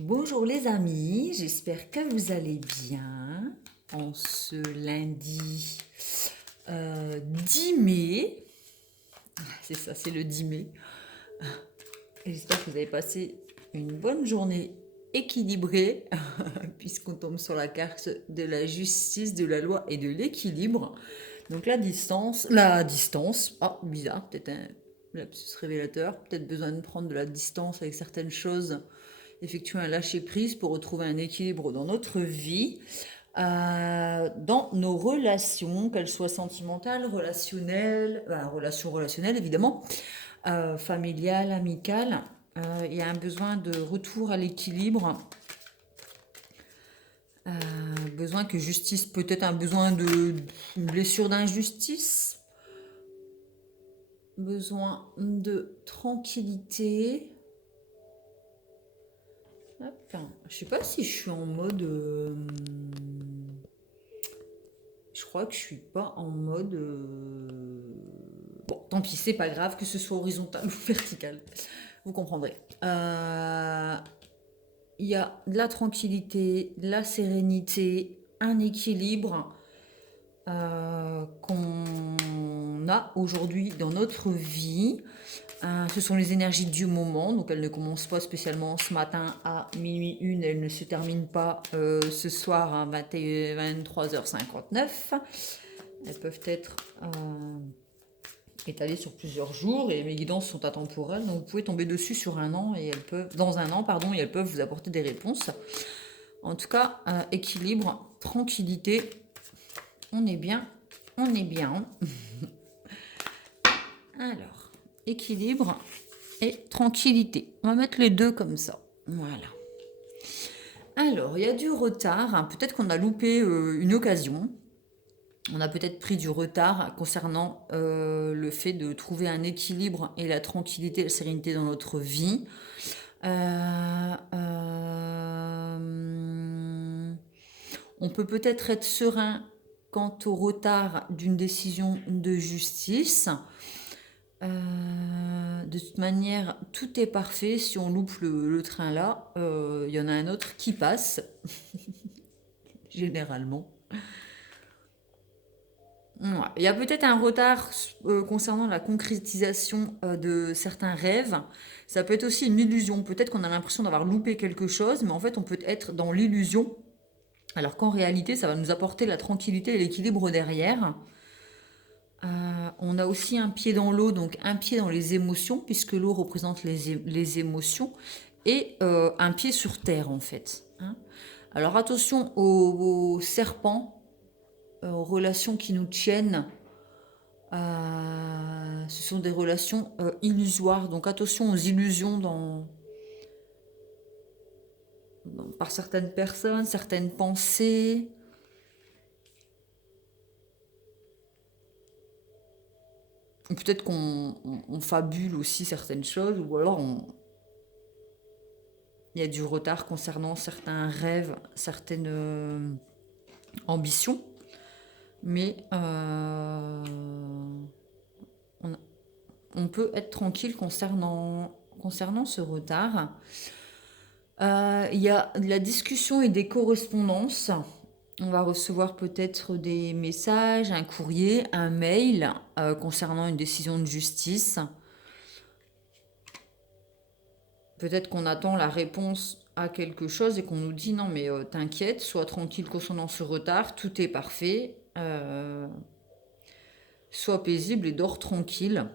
Bonjour les amis, j'espère que vous allez bien en ce lundi 10 mai. C'est ça, c'est le 10 mai. Et j'espère que vous avez passé une bonne journée équilibrée puisqu'on tombe sur la carte de la justice, de la loi et de l'équilibre. Donc la distance, bizarre, peut-être un lapsus révélateur, peut-être besoin de prendre de la distance avec certaines choses, effectuer un lâcher-prise pour retrouver un équilibre dans notre vie, dans nos relations, qu'elles soient sentimentales, relationnelles, relationnelles évidemment, familiales, amicales. Il y a un besoin de retour à l'équilibre, besoin que justice, peut-être un besoin de une blessure d'injustice, besoin de tranquillité. Hop. Je sais pas si je suis en mode. Je crois que je suis pas en mode. Bon, tant pis, c'est pas grave que ce soit horizontal ou vertical. Vous comprendrez. Il y a de la tranquillité, de la sérénité, un équilibre qu'on a aujourd'hui dans notre vie. Ce sont les énergies du moment, donc elles ne commencent pas spécialement ce matin à minuit 1, elles ne se terminent pas ce soir à 23h59. Elles peuvent être étalées sur plusieurs jours et mes guidances sont atemporelles, donc vous pouvez tomber dessus sur un an et dans un an, et elles peuvent vous apporter des réponses. En tout cas, équilibre, tranquillité, on est bien, on est bien. Alors, équilibre et tranquillité. On va mettre les deux comme ça. Voilà. Alors, il y a du retard. Peut-être qu'on a loupé une occasion. On a peut-être pris du retard concernant le fait de trouver un équilibre et la tranquillité et la sérénité dans notre vie. On peut peut-être être serein quant au retard d'une décision de justice. De toute manière, tout est parfait. Si on loupe le train là, il y en a un autre qui passe, généralement. Ouais. Il y a peut-être un retard concernant la concrétisation de certains rêves. Ça peut être aussi une illusion. Peut-être qu'on a l'impression d'avoir loupé quelque chose, mais en fait, on peut être dans l'illusion, alors qu'en réalité, ça va nous apporter la tranquillité et l'équilibre derrière. On a aussi un pied dans l'eau, donc un pied dans les émotions, puisque l'eau représente les émotions, et un pied sur terre, en fait. Hein. Alors attention aux serpents, aux relations qui nous tiennent. Ce sont des relations illusoires, donc attention aux illusions par certaines personnes, certaines pensées. Ou peut-être qu'on fabule aussi certaines choses, ou alors il y a du retard concernant certains rêves, certaines ambitions, mais on, on peut être tranquille concernant ce retard. Il y a de la discussion et des correspondances. On va recevoir peut-être des messages, un courrier, un mail concernant une décision de justice. Peut-être qu'on attend la réponse à quelque chose et qu'on nous dit non mais t'inquiète, sois tranquille concernant ce retard, tout est parfait, sois paisible et dors tranquille.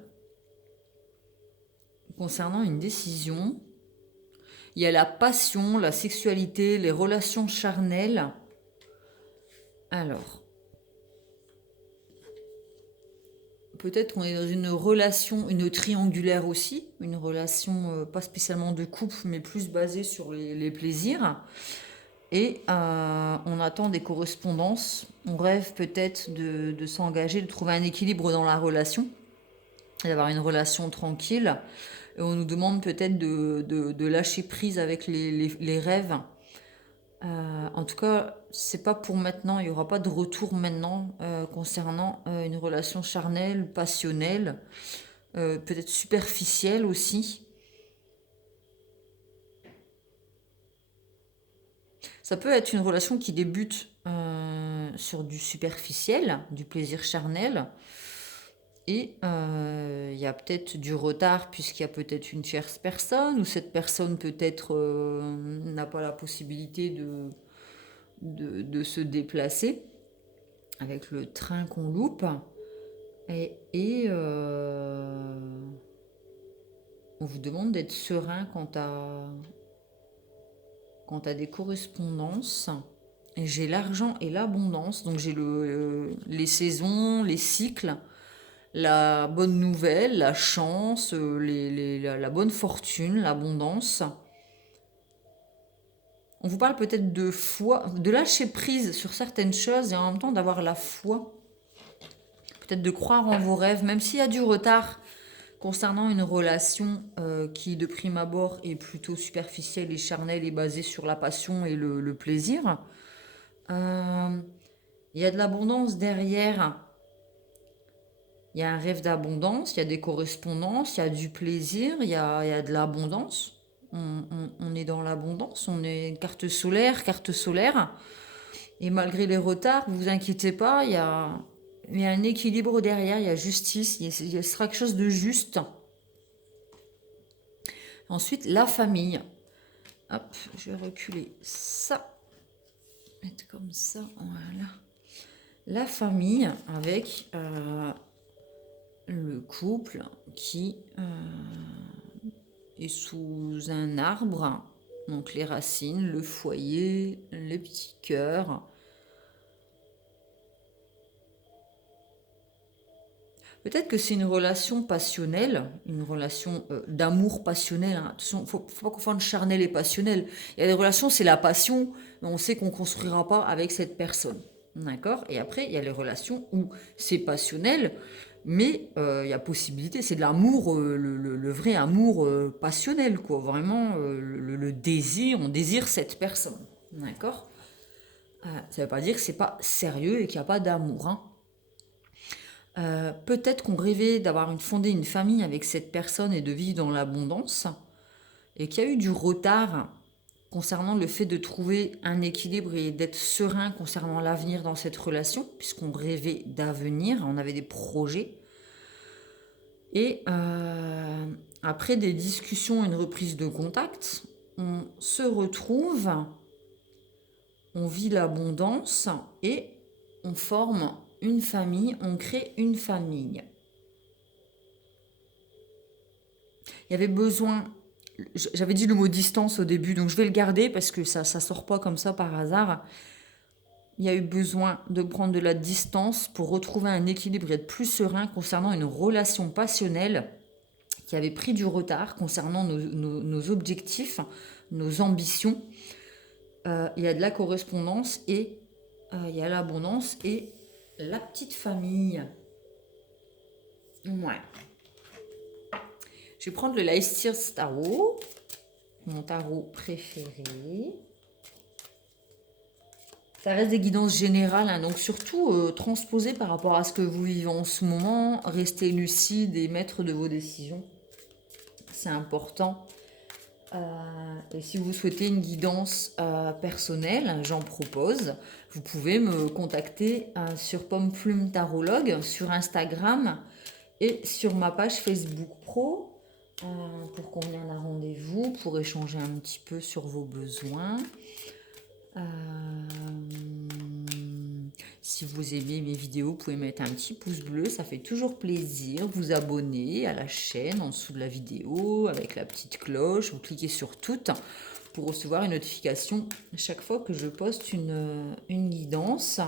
Concernant une décision, il y a la passion, la sexualité, les relations charnelles. Alors, peut-être qu'on est dans une relation, une triangulaire aussi, une relation pas spécialement de couple, mais plus basée sur les plaisirs. Et on attend des correspondances. On rêve peut-être de s'engager, de trouver un équilibre dans la relation, d'avoir une relation tranquille. Et on nous demande peut-être de lâcher prise avec les rêves. En tout cas, c'est pas pour maintenant. Il n'y aura pas de retour maintenant concernant une relation charnelle, passionnelle, peut-être superficielle aussi. Ça peut être une relation qui débute sur du superficiel, du plaisir charnel. Et il y a peut-être du retard puisqu'il y a peut-être une tierce personne ou cette personne peut-être n'a pas la possibilité de se déplacer avec le train qu'on loupe. Et on vous demande d'être serein quant à des correspondances. Et j'ai l'argent et l'abondance, donc j'ai les saisons, les cycles, la bonne nouvelle, la chance, la bonne fortune, l'abondance. On vous parle peut-être de foi, de lâcher prise sur certaines choses et en même temps d'avoir la foi. Peut-être de croire en vos rêves, même s'il y a du retard concernant une relation qui, de prime abord, est plutôt superficielle et charnelle et basée sur la passion et le plaisir. Il y a de l'abondance derrière. Il y a un rêve d'abondance, il y a des correspondances, il y a du plaisir, il y a de l'abondance. On est dans l'abondance, on est carte solaire. Et malgré les retards, ne vous inquiétez pas, il y a un équilibre derrière, il y a justice, il sera quelque chose de juste. Ensuite, la famille. Hop, je vais reculer ça. Mettre comme ça, voilà. La famille avec le couple qui est sous un arbre. Donc les racines, le foyer, les petits cœurs. Peut-être que c'est une relation passionnelle, une relation d'amour passionnel. Hein. Attention, faut pas confondre charnel et passionnel. Il y a des relations, c'est la passion, mais on sait qu'on ne construira pas avec cette personne. D'accord. Et après, il y a les relations où c'est passionnel, mais il y a possibilité, c'est de l'amour, le vrai amour passionnel, quoi. Vraiment, le désir, on désire cette personne. D'accord. Ça ne veut pas dire que c'est pas sérieux et qu'il n'y a pas d'amour. Hein. Peut-être qu'on rêvait fondé une famille avec cette personne et de vivre dans l'abondance, et qu'il y a eu du retard concernant le fait de trouver un équilibre et d'être serein concernant l'avenir dans cette relation, puisqu'on rêvait d'avenir, on avait des projets. Et après des discussions et une reprise de contact, on se retrouve, on vit l'abondance et on forme une famille, on crée une famille. Il y avait besoin, j'avais dit le mot distance au début, donc je vais le garder parce que ça sort pas comme ça par hasard. Il y a eu besoin de prendre de la distance pour retrouver un équilibre et être plus serein concernant une relation passionnelle qui avait pris du retard concernant nos objectifs, nos ambitions. Il y a de la correspondance et il y a l'abondance et la petite famille. Ouais. Je vais prendre le Leicester Tarot, mon tarot préféré. Ça reste des guidances générales, hein, donc surtout transposer par rapport à ce que vous vivez en ce moment, rester lucide et maître de vos décisions. C'est important. Et si vous souhaitez une guidance personnelle, j'en propose. Vous pouvez me contacter sur Pomme Plume Tarologue, sur Instagram et sur ma page Facebook Pro pour convenir d'un rendez-vous, pour échanger un petit peu sur vos besoins. Si vous aimez mes vidéos, vous pouvez mettre un petit pouce bleu, ça fait toujours plaisir. Vous abonner à la chaîne en dessous de la vidéo avec la petite cloche. Vous cliquez sur toutes pour recevoir une notification chaque fois que je poste une guidance.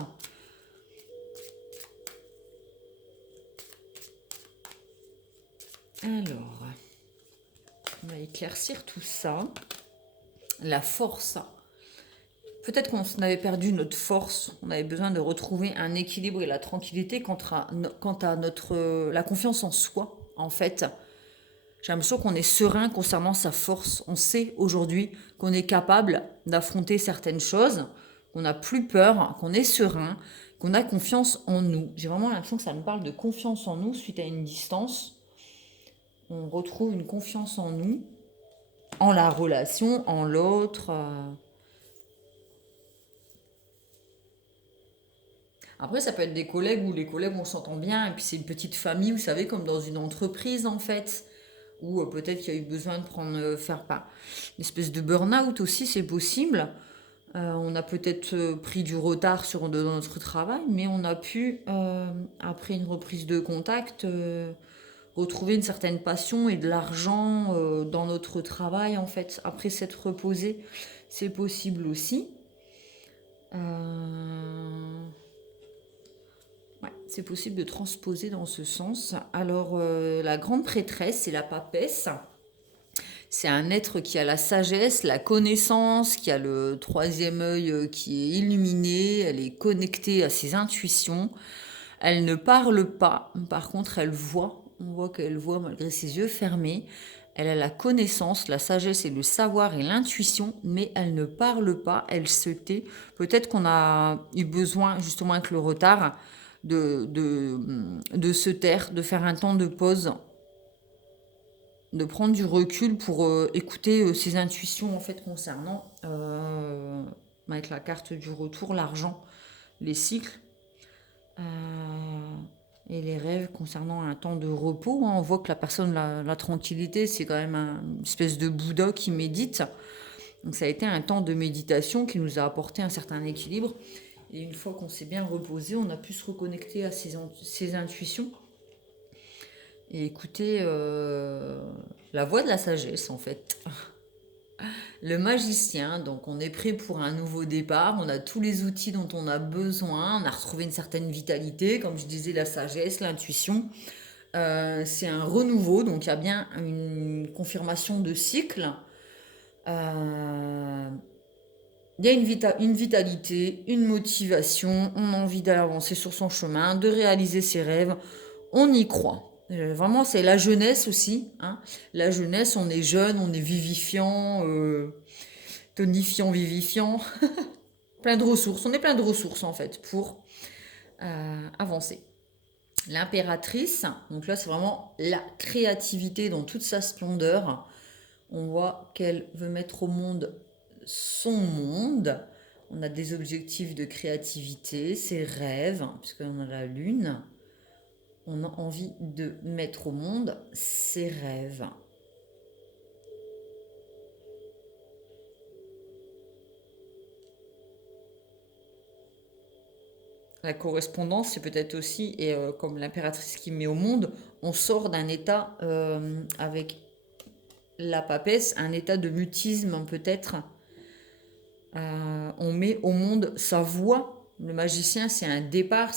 Alors, on va éclaircir tout ça. La force. Peut-être qu'on avait perdu notre force, on avait besoin de retrouver un équilibre et la tranquillité quant à la confiance en soi, en fait. J'ai l'impression qu'on est serein concernant sa force. On sait aujourd'hui qu'on est capable d'affronter certaines choses, qu'on n'a plus peur, qu'on est serein, qu'on a confiance en nous. J'ai vraiment l'impression que ça me parle de confiance en nous suite à une distance. On retrouve une confiance en nous, en la relation, en l'autre. Après, ça peut être des collègues où les collègues, on s'entend bien, et puis c'est une petite famille, vous savez, comme dans une entreprise, en fait, où peut-être qu'il y a eu besoin de faire pas une espèce de burn-out aussi, c'est possible. On a peut-être pris du retard dans notre travail, mais on a pu, après une reprise de contact, retrouver une certaine passion et de l'argent dans notre travail, en fait, après s'être reposé. C'est possible aussi. Ouais, c'est possible de transposer dans ce sens. Alors, la grande prêtresse, c'est la papesse. C'est un être qui a la sagesse, la connaissance, qui a le troisième œil qui est illuminé, elle est connectée à ses intuitions. Elle ne parle pas, par contre elle voit. On voit qu'elle voit malgré ses yeux fermés. Elle a la connaissance, la sagesse et le savoir et l'intuition, mais elle ne parle pas, elle se tait. Peut-être qu'on a eu besoin, justement avec le retard, de se taire, de faire un temps de pause, de prendre du recul pour écouter ses intuitions en fait concernant avec la carte du retour, l'argent, les cycles et les rêves concernant un temps de repos. On voit que la personne, la tranquillité, c'est quand même une espèce de Bouddha qui médite. Donc ça a été un temps de méditation qui nous a apporté un certain équilibre. Et une fois qu'on s'est bien reposé, on a pu se reconnecter à ses intuitions et écouter la voix de la sagesse en fait. Le magicien, donc on est prêt pour un nouveau départ, on a tous les outils dont on a besoin, on a retrouvé une certaine vitalité, comme je disais, la sagesse, l'intuition. C'est un renouveau, donc il y a bien une confirmation de cycle. Il y a une vitalité, une motivation, on a envie d'avancer sur son chemin, de réaliser ses rêves, on y croit. Vraiment, c'est la jeunesse aussi. Hein. La jeunesse, on est jeune, on est vivifiant, tonifiant, vivifiant. Plein de ressources. On est plein de ressources en fait pour avancer. L'impératrice, donc là c'est vraiment la créativité dans toute sa splendeur. On voit qu'elle veut mettre au monde son monde. On a des objectifs de créativité, ses rêves, puisqu'on a la lune. On a envie de mettre au monde ses rêves. La correspondance, c'est peut-être aussi, et comme l'impératrice qui met au monde, on sort d'un état avec la papesse, un état de mutisme peut-être. On met au monde sa voix. Le magicien, c'est un départ,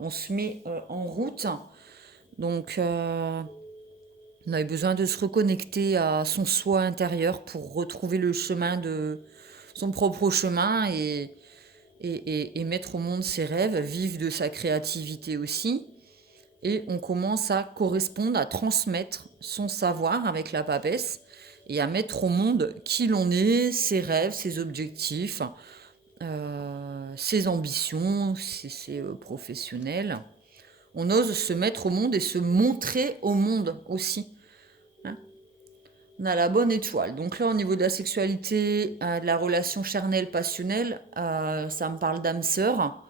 on se met en route. Donc, on avait besoin de se reconnecter à son soi intérieur pour retrouver le chemin de son propre chemin et mettre au monde ses rêves, vivre de sa créativité aussi. Et on commence à correspondre, à transmettre son savoir avec la papesse et à mettre au monde qui l'on est, ses rêves, ses objectifs, ses ambitions, ses professionnels. On ose se mettre au monde et se montrer au monde aussi. Hein. On a la bonne étoile. Donc là, au niveau de la sexualité, de la relation charnelle, passionnelle, ça me parle d'âme sœur.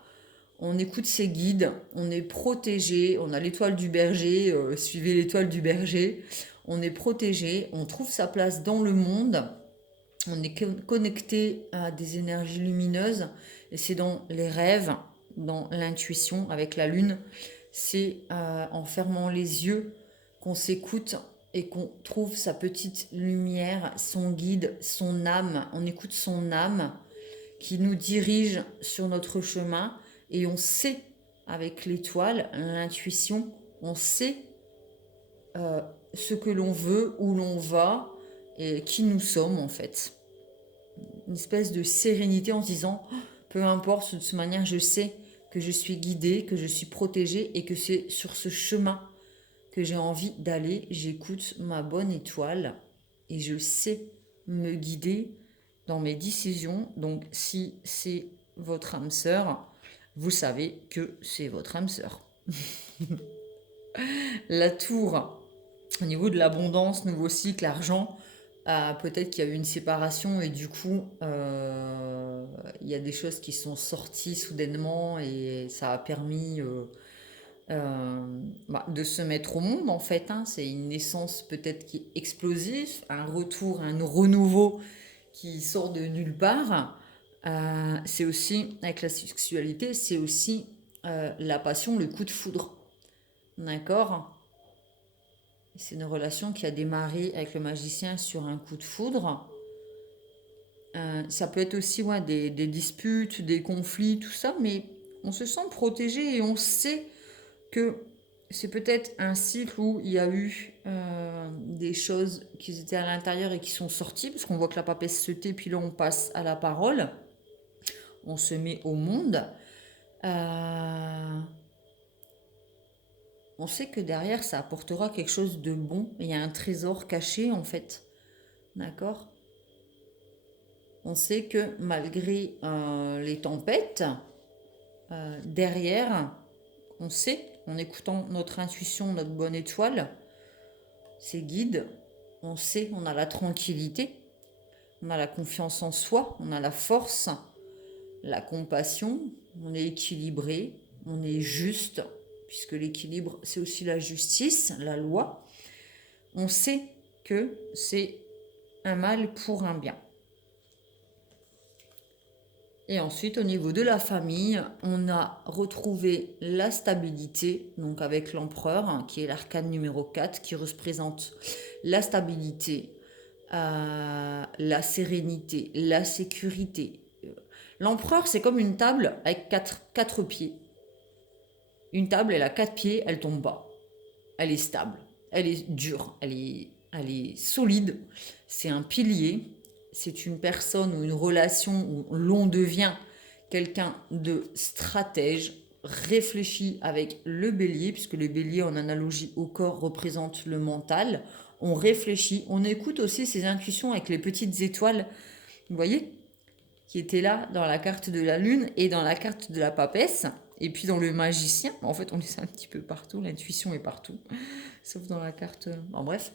On écoute ses guides, on est protégé, on a l'étoile du berger, suivez l'étoile du berger. On est protégé, on trouve sa place dans le monde, on est connecté à des énergies lumineuses et c'est dans les rêves, dans l'intuition avec la lune. C'est en fermant les yeux qu'on s'écoute et qu'on trouve sa petite lumière, son guide, son âme. On écoute son âme qui nous dirige sur notre chemin et on sait, avec l'étoile, l'intuition, on sait ce que l'on veut, où l'on va et qui nous sommes en fait. Une espèce de sérénité en se disant, oh, peu importe, de toute manière je sais que je suis guidée, que je suis protégée et que c'est sur ce chemin que j'ai envie d'aller. J'écoute ma bonne étoile et je sais me guider dans mes décisions. Donc si c'est votre âme sœur, vous savez que c'est votre âme sœur. La tour, au niveau de l'abondance, nouveau cycle, argent, Peut-être qu'il y a eu une séparation et du coup, il y a des choses qui sont sorties soudainement et ça a permis de se mettre au monde en fait, hein. C'est une naissance peut-être qui est explosive, un retour, un renouveau qui sort de nulle part. C'est aussi, avec la sexualité, c'est aussi la passion, le coup de foudre. D'accord? C'est une relation qui a démarré avec le magicien sur un coup de foudre. Ça peut être aussi ouais, des disputes, des conflits, tout ça, mais on se sent protégé et on sait que c'est peut-être un cycle où il y a eu des choses qui étaient à l'intérieur et qui sont sorties, parce qu'on voit que la papesse se tait, puis là on passe à la parole, on se met au monde. On sait que derrière ça apportera quelque chose de bon, il y a un trésor caché en fait. D'accord? On sait que malgré les tempêtes, derrière, on sait, en écoutant notre intuition, notre bonne étoile, ses guides, on sait, on a la tranquillité, on a la confiance en soi, on a la force, la compassion, on est équilibré, on est juste, puisque l'équilibre, c'est aussi la justice, la loi. On sait que c'est un mal pour un bien. Et ensuite, au niveau de la famille, on a retrouvé la stabilité, donc avec l'empereur, qui est l'arcane numéro 4, qui représente la stabilité, la sérénité, la sécurité. L'empereur, c'est comme une table avec quatre pieds. Une table, elle a 4 pieds, elle tombe pas. Elle est stable, elle est dure, elle est solide. C'est un pilier. C'est une personne ou une relation où l'on devient quelqu'un de stratège, réfléchi avec le bélier, puisque le bélier en analogie au corps représente le mental. On réfléchit, on écoute aussi ses intuitions avec les petites étoiles, vous voyez, qui étaient là dans la carte de la lune et dans la carte de la papesse. Et puis dans le magicien, en fait on les a un petit peu partout, l'intuition est partout, sauf dans la carte. En bref.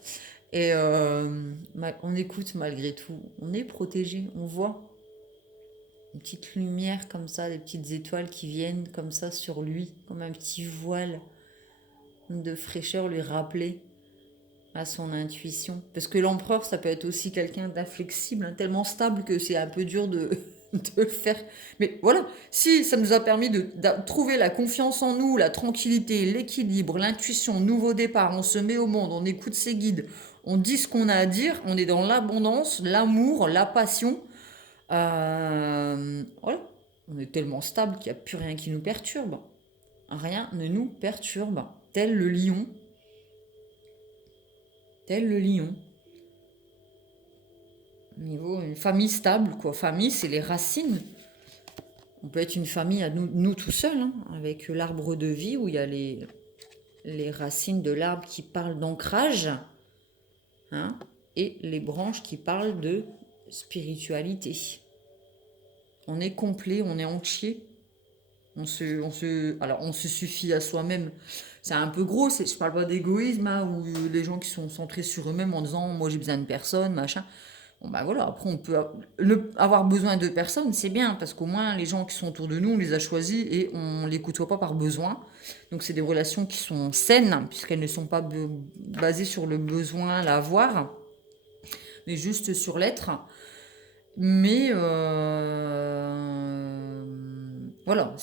Et on écoute malgré tout, on est protégé, on voit une petite lumière comme ça, des petites étoiles qui viennent comme ça sur lui, comme un petit voile de fraîcheur, lui rappeler à son intuition. Parce que l'empereur, ça peut être aussi quelqu'un d'inflexible, hein, tellement stable que c'est un peu dur de, de le faire. Mais voilà, si ça nous a permis de trouver la confiance en nous, la tranquillité, l'équilibre, l'intuition, nouveau départ, on se met au monde, on écoute ses guides, on dit ce qu'on a à dire, on est dans l'abondance, l'amour, la passion. Voilà, on est tellement stable qu'il n'y a plus rien qui nous perturbe. Rien ne nous perturbe. Tel le lion. Tel le lion. Niveau une famille stable, quoi. Famille, c'est les racines. On peut être une famille à nous tout seuls, hein, avec l'arbre de vie où il y a les racines de l'arbre qui parlent d'ancrage, hein, et les branches qui parlent de spiritualité. On est complet, on est entier. Alors on se suffit à soi-même. C'est un peu gros, je parle pas d'égoïsme, hein, ou les gens qui sont centrés sur eux-mêmes en disant moi j'ai besoin de personne, machin. Bon ben voilà, après on peut avoir besoin de personne, c'est bien, parce qu'au moins les gens qui sont autour de nous, on les a choisis et on les côtoie pas par besoin. Donc c'est des relations qui sont saines, puisqu'elles ne sont pas basées sur le besoin, l'avoir, mais juste sur l'être. Mais voilà,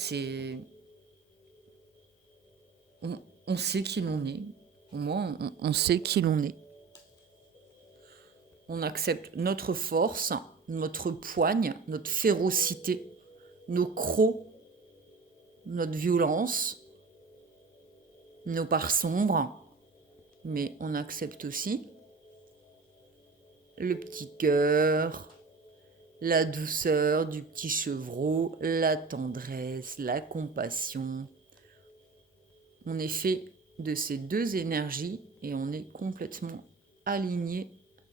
on sait qui l'on est. Au moins, on sait qui l'on est. On accepte notre force, notre poigne, notre férocité, nos crocs, notre violence, nos parts sombres. Mais on accepte aussi le petit cœur, la douceur du petit chevreau, la tendresse, la compassion. On est fait de ces deux énergies et on est complètement aligné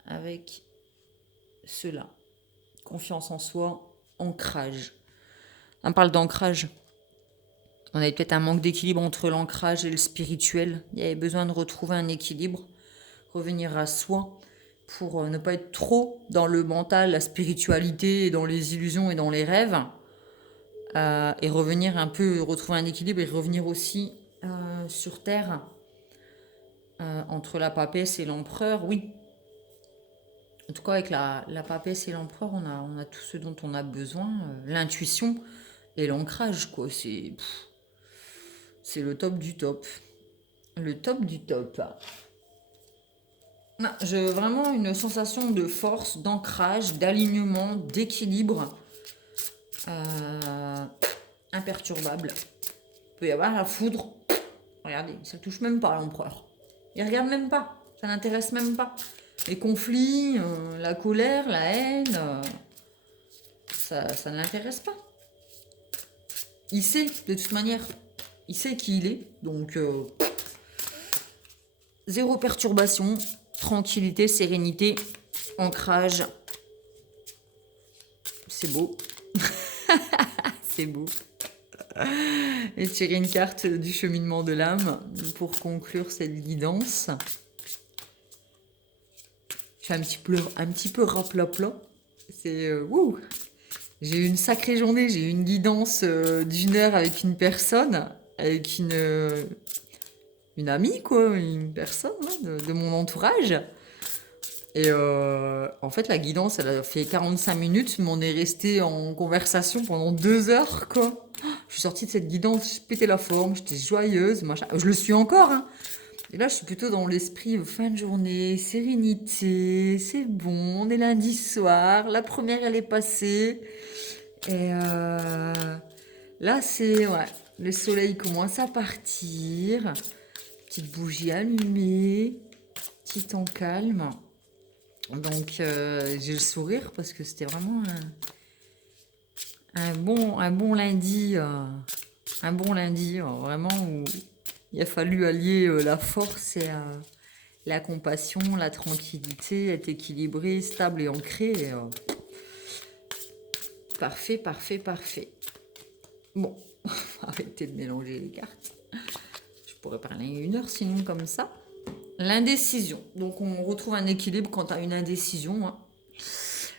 avec cela. Confiance en soi, ancrage. On parle d'ancrage. On avait peut-être un manque d'équilibre entre l'ancrage et le spirituel. Il y avait besoin de retrouver un équilibre, revenir à soi. pour ne pas être trop dans le mental, la spiritualité, dans les illusions et dans les rêves, et revenir un peu, retrouver un équilibre et revenir aussi sur Terre, entre la papesse et l'empereur, oui. En tout cas, avec la papesse et l'empereur, on a tout ce dont on a besoin, l'intuition et l'ancrage, quoi. C'est le top du top. Le top du top. Non, j'ai vraiment une sensation de force, d'ancrage, d'alignement, d'équilibre, euh, imperturbable. Il peut y avoir la foudre. Regardez, ça touche même pas l'empereur. Il regarde même pas. Ça n'intéresse même pas. Les conflits, la colère, la haine, ça ne l'intéresse pas. Il sait, de toute manière. Il sait qui il est. Donc, zéro perturbation, tranquillité, sérénité, ancrage. C'est beau. C'est beau. Et tirer une carte du cheminement de l'âme pour conclure cette guidance. Je fais un petit peu rap-la-pla. C'est wouh. J'ai eu une sacrée journée. J'ai eu une guidance d'1 heure avec une personne, avec une amie, quoi, une personne de mon entourage. Et en fait, la guidance, elle a fait 45 minutes, mais on est resté en conversation pendant 2 heures, quoi. Je suis sortie de cette guidance, je pétais la forme, j'étais joyeuse, machin. Je le suis encore, hein. Et là, je suis plutôt dans l'esprit fin de journée, sérénité, c'est bon, on est lundi soir, la première, elle est passée. Et là, c'est, ouais, le soleil commence à partir, petite bougie allumée, petit temps calme. Donc, j'ai le sourire parce que c'était vraiment un bon lundi, vraiment où il a fallu allier la force et la compassion, la tranquillité, être équilibré, stable et ancré. Et, parfait, parfait, parfait. Bon, arrêtez de mélanger les cartes. Je pourrais parler 1 heure sinon comme ça. L'indécision. Donc on retrouve un équilibre quant à une indécision, hein.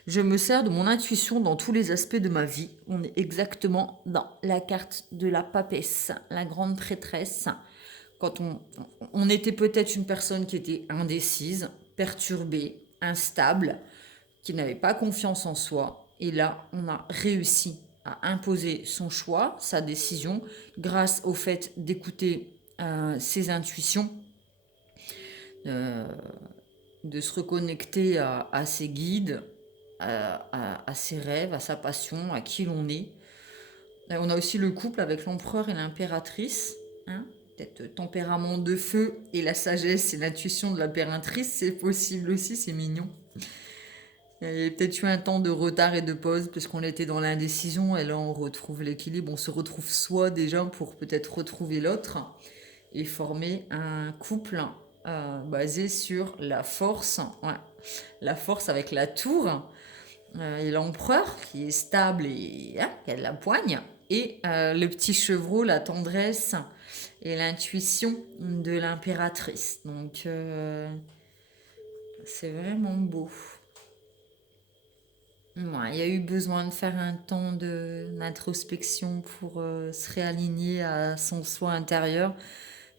Je me sers de mon intuition dans tous les aspects de ma vie. On est exactement dans la carte de la papesse, la grande prêtresse. Quand on était peut-être une personne qui était indécise, perturbée, instable, qui n'avait pas confiance en soi. Et là, on a réussi à imposer son choix, sa décision, grâce au fait d'écouter ses intuitions, de se reconnecter à ses guides, à ses rêves, à sa passion, à qui l'on est. On a aussi le couple avec l'empereur et l'impératrice, hein, peut-être tempérament de feu et la sagesse et l'intuition de l'impératrice, c'est possible aussi, c'est mignon. Il y a peut-être eu un temps de retard et de pause puisqu'on était dans l'indécision et là on retrouve l'équilibre, on se retrouve soi déjà pour peut-être retrouver l'autre et former un couple basé sur la force, ouais. La force avec la tour et l'empereur qui est stable et qui a de la poigne et le petit chevreau, la tendresse et l'intuition de l'impératrice. Donc c'est vraiment beau. Ouais, il y a eu besoin de faire un temps d'introspection pour se réaligner à son soi intérieur.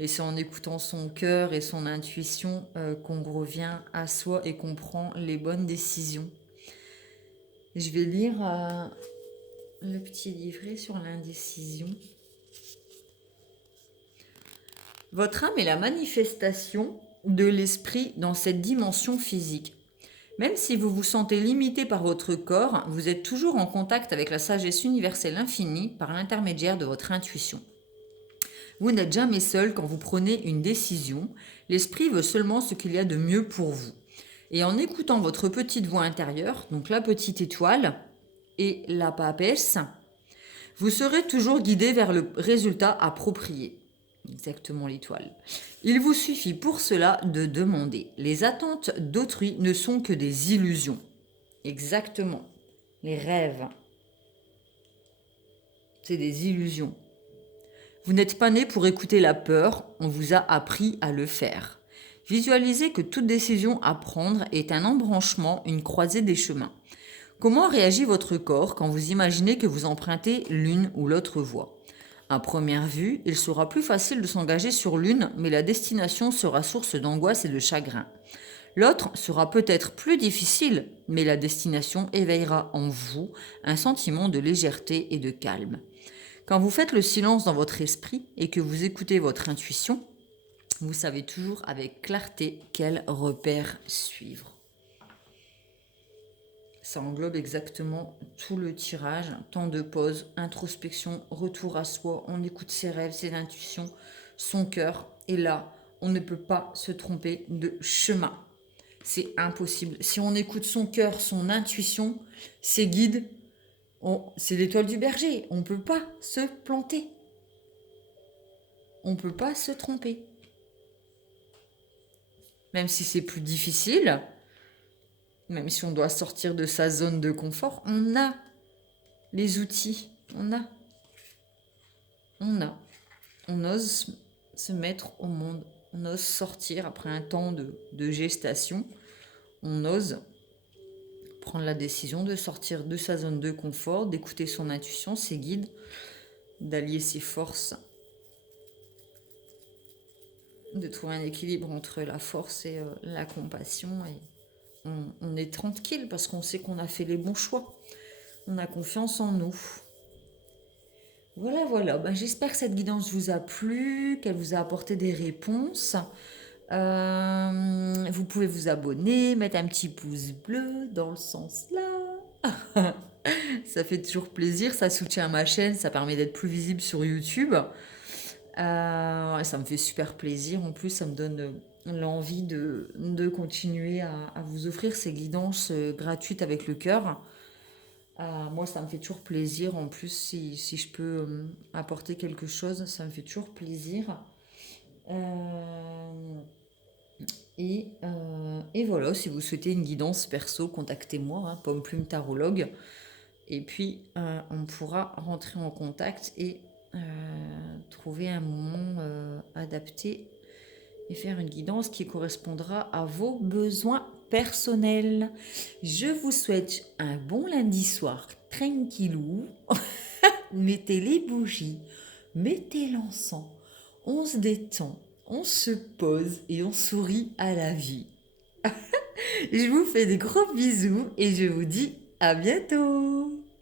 Et c'est en écoutant son cœur et son intuition qu'on revient à soi et qu'on prend les bonnes décisions. Je vais lire le petit livret sur l'indécision. Votre âme est la manifestation de l'esprit dans cette dimension physique. Même si vous vous sentez limité par votre corps, vous êtes toujours en contact avec la sagesse universelle infinie par l'intermédiaire de votre intuition. Vous n'êtes jamais seul quand vous prenez une décision. L'esprit veut seulement ce qu'il y a de mieux pour vous. Et en écoutant votre petite voix intérieure, donc la petite étoile et la papesse, vous serez toujours guidé vers le résultat approprié. Exactement l'étoile. Il vous suffit pour cela de demander. Les attentes d'autrui ne sont que des illusions. Exactement. Les rêves. C'est des illusions. Vous n'êtes pas né pour écouter la peur, on vous a appris à le faire. Visualisez que toute décision à prendre est un embranchement, une croisée des chemins. Comment réagit votre corps quand vous imaginez que vous empruntez l'une ou l'autre voie? À première vue, il sera plus facile de s'engager sur l'une, mais la destination sera source d'angoisse et de chagrin. L'autre sera peut-être plus difficile, mais la destination éveillera en vous un sentiment de légèreté et de calme. Quand vous faites le silence dans votre esprit et que vous écoutez votre intuition, vous savez toujours avec clarté quel repère suivre. Ça englobe exactement tout le tirage, temps de pause, introspection, retour à soi, on écoute ses rêves, ses intuitions, son cœur. Et là, on ne peut pas se tromper de chemin. C'est impossible. Si on écoute son cœur, son intuition, ses guides, c'est l'étoile du berger. On ne peut pas se planter. On ne peut pas se tromper. Même si c'est plus difficile, même si on doit sortir de sa zone de confort, on a les outils. On ose se mettre au monde. On ose sortir après un temps de gestation. On ose prendre la décision de sortir de sa zone de confort, d'écouter son intuition, ses guides, d'allier ses forces, de trouver un équilibre entre la force et la compassion. Et on est tranquille parce qu'on sait qu'on a fait les bons choix. On a confiance en nous. Voilà. J'espère que cette guidance vous a plu, qu'elle vous a apporté des réponses. Vous pouvez vous abonner, mettre un petit pouce bleu dans le sens là. Ça fait toujours plaisir, ça soutient ma chaîne, ça permet d'être plus visible sur YouTube. Ça me fait super plaisir. En plus, ça me donne l'envie de continuer à vous offrir ces guidances gratuites avec le cœur. Moi, ça me fait toujours plaisir. En plus, si je peux apporter quelque chose, ça me fait toujours plaisir. Et voilà, si vous souhaitez une guidance perso, contactez-moi, Pomme Plume Tarologue. Et puis, on pourra rentrer en contact et trouver un moment adapté et faire une guidance qui correspondra à vos besoins personnels. Je vous souhaite un bon lundi soir, tranquillou. Mettez les bougies, mettez l'encens, on se détend, on se pose et on sourit à la vie. Je vous fais des gros bisous et je vous dis à bientôt.